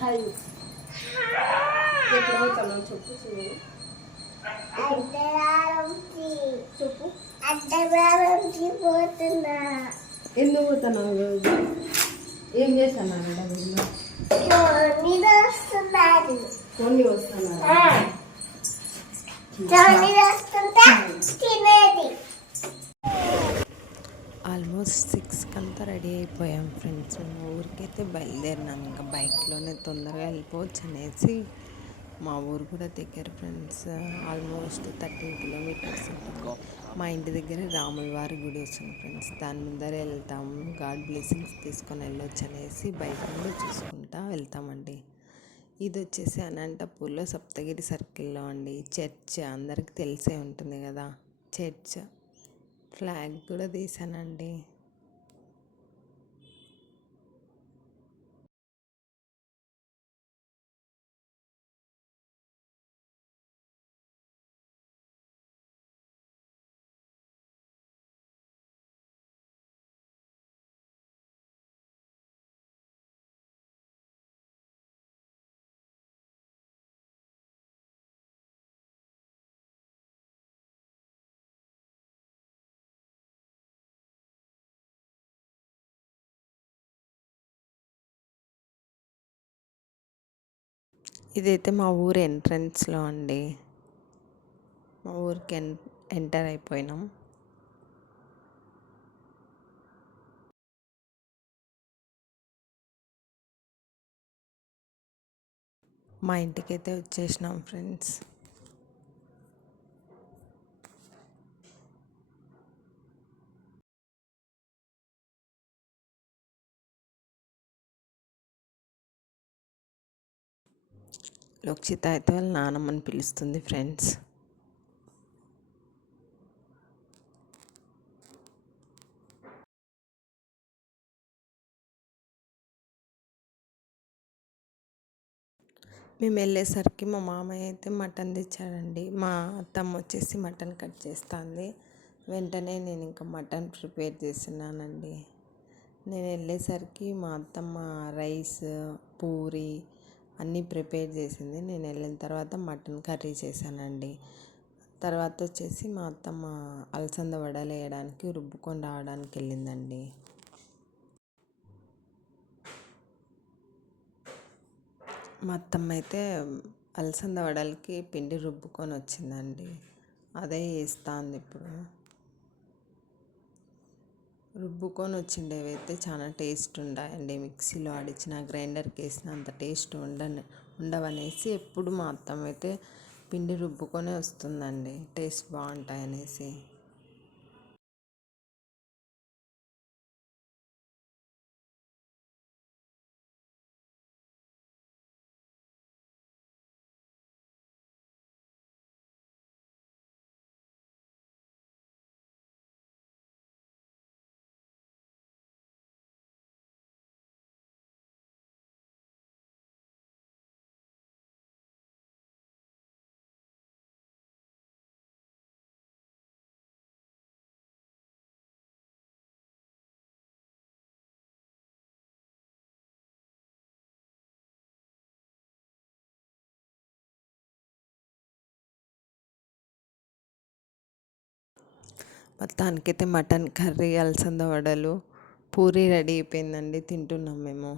Hi ఎక్కడ పోతున్నావు చెప్పు సుమను. చెప్పు పోతున్నా. ఎందుకు పోతున్నావు రోజు? ఏం చేస్తున్నాను డబ్బులు? కొన్ని వస్తున్నాను. ఆల్మోస్ట్ 6కి అంతా రెడీ అయిపోయాం ఫ్రెండ్స్. మా ఊరికైతే బయలుదేరినాం. ఇంకా బైక్లోనే తొందరగా వెళ్ళిపోవచ్చు అనేసి. మా ఊరు కూడా దగ్గర ఫ్రెండ్స్, ఆల్మోస్ట్ 13 కిలోమీటర్స్ ఉంటుంది. మా ఇంటి దగ్గర రాముల వారి గుడి వస్తుంది ఫ్రెండ్స్. దాని ముందర వెళ్తాం, గాడ్ బ్లెస్సింగ్స్ తీసుకొని వెళ్ళొచ్చు అనేసి బయట నుండి చూసుకుంటా వెళ్తామండి. ఇది వచ్చేసి అనంతపూర్లో సప్తగిరి సర్కిల్లో అండి. చర్చ్ అందరికి తెలిసే ఉంటుంది కదా, చర్చ్. ఫ్లాగ్ కూడా తీసానండి. ఇదైతే మా ఊరు ఎంట్రన్స్లో అండి. మా ఊరికి ఎంటర్ అయిపోయినాం. మా ఇంటికైతే వచ్చేసినాం ఫ్రెండ్స్. లోక్షిత అయితే వాళ్ళ నానమ్మని పిలుస్తుంది ఫ్రెండ్స్. మేము వెళ్ళేసరికి మా మామయ్య అయితే మటన్ తెచ్చాడండి. మా అత్తమ్మ వచ్చేసి మటన్ కట్ చేస్తుంది. వెంటనే నేను ఇంకా మటన్ ప్రిపేర్ చేస్తున్నానండి. నేను వెళ్ళేసరికి మా అత్తమ్మ రైస్, పూరి అన్నీ ప్రిపేర్ చేసింది. నేను వెళ్ళిన తర్వాత మటన్ కర్రీ చేశానండి. తర్వాత వచ్చేసి మా అత్తమ్మ అలసంద వడలు వేయడానికి రుబ్బుకొని రావడానికి వెళ్ళిందండి. మా అత్తమ్మ అయితే అలసంద వడలకి పిండి రుబ్బుకొని వచ్చిందండి. అదే వేస్తుంది ఇప్పుడు. రుబ్బుకొని వచ్చిండేవి అయితే చాలా టేస్ట్ ఉంటాయండి. మిక్సీలో ఆడిచిన, గ్రైండర్కి వేసిన అంత టేస్ట్ ఉండవనేసి ఎప్పుడు మా అత్తమ్మ అయితే పిండి రుబ్బుకొనే వస్తుందండి, టేస్ట్ బాగుంటాయనేసి. మొత్తానికైతే మటన్ కర్రీ, అలసంద వడలు, పూరి రెడీ అయిపోయిందండి. తింటున్నాం మేము.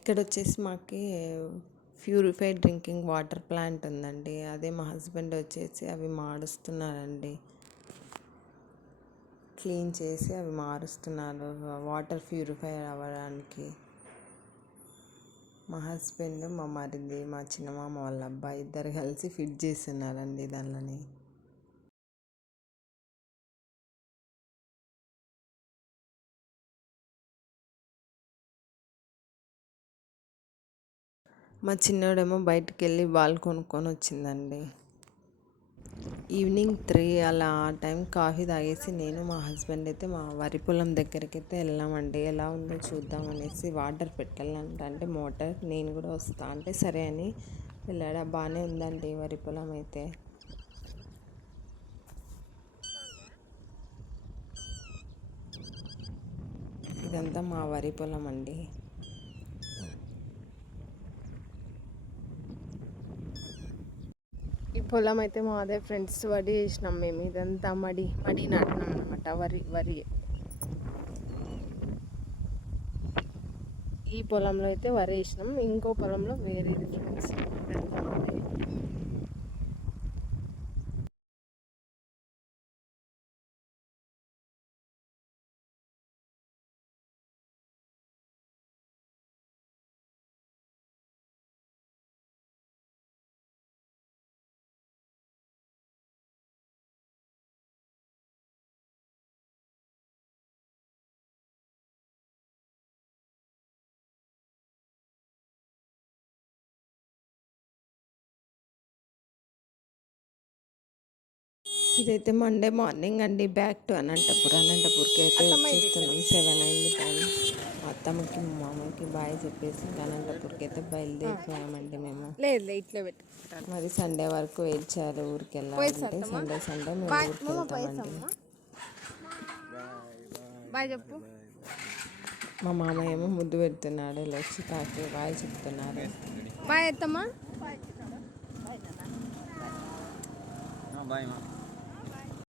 ఇక్కడ వచ్చేసి మాకు ప్యూరిఫైడ్ డ్రింకింగ్ వాటర్ ప్లాంట్ ఉందండి. అదే మా హస్బెండ్ వచ్చేసి అవి మారుస్తున్నారండి. క్లీన్ చేసి అవి మారుస్తున్నారు వాటర్ ప్యూరిఫై అవ్వడానికి. మా హస్బెండ్, మా మరిది, మా చిన్నమామ వాళ్ళ అబ్బాయి ఇద్దరు కలిసి ఫిట్ చేస్తున్నారండి దానిని. మా చిన్నోడేమో బయటికి వెళ్ళి బాల్ కొనుక్కొని వచ్చిందండి. ఈవినింగ్ 3 అలా ఆ టైం కాఫీ తాగేసి నేను మా హస్బెండ్ అయితే మా వరి పొలం దగ్గరికి అయితే వెళ్ళామండి. ఎలా ఉందో చూద్దాం అనేసి వాటర్ పెట్టాలంట అంటే మోటార్ నేను కూడా వస్తా అంటే సరే అని వెళ్ళాడు. బాగానే ఉందండి వరి పొలం అయితే. ఇదంతా మా వరి పొలం అండి. ఈ పొలం అయితే మాదే ఫ్రెండ్స్. వరి వేసినాం మేము. ఇదంతా మడి నాటినాం అనమాట. వరి ఈ పొలంలో అయితే వరి వేసినాం. ఇంకో పొలంలో వేరేది ఫ్రెండ్స్. ఇదంతా మాదే. ఇదైతే మండే మార్నింగ్ అండి. బ్యాక్ టు అనంతపూర్కి అయితే వచ్చేస్తున్నాం. 7 అయింది టైం. మా అత్తమ్మకి మా మామకి బాయ్ చెప్పేసి అనంతపూర్కి అయితే బయలుదేరిపోయామండి మేము. లేదు ఇట్లా పెట్టుకుంటాను. మరి సండే వరకు వెయిట్ చేయాలి ఊరికి వెళ్ళాలంటే. సండే మేము ఊరికి వెళ్తామండి. బాయ్ చెప్పు. మా మామ ఏమో ముద్దు పెడుతున్నాడు. లక్షితాకి బాయ్ చెప్తున్నారు. బాయ్ అత్తమ్మా. బాయ్ మా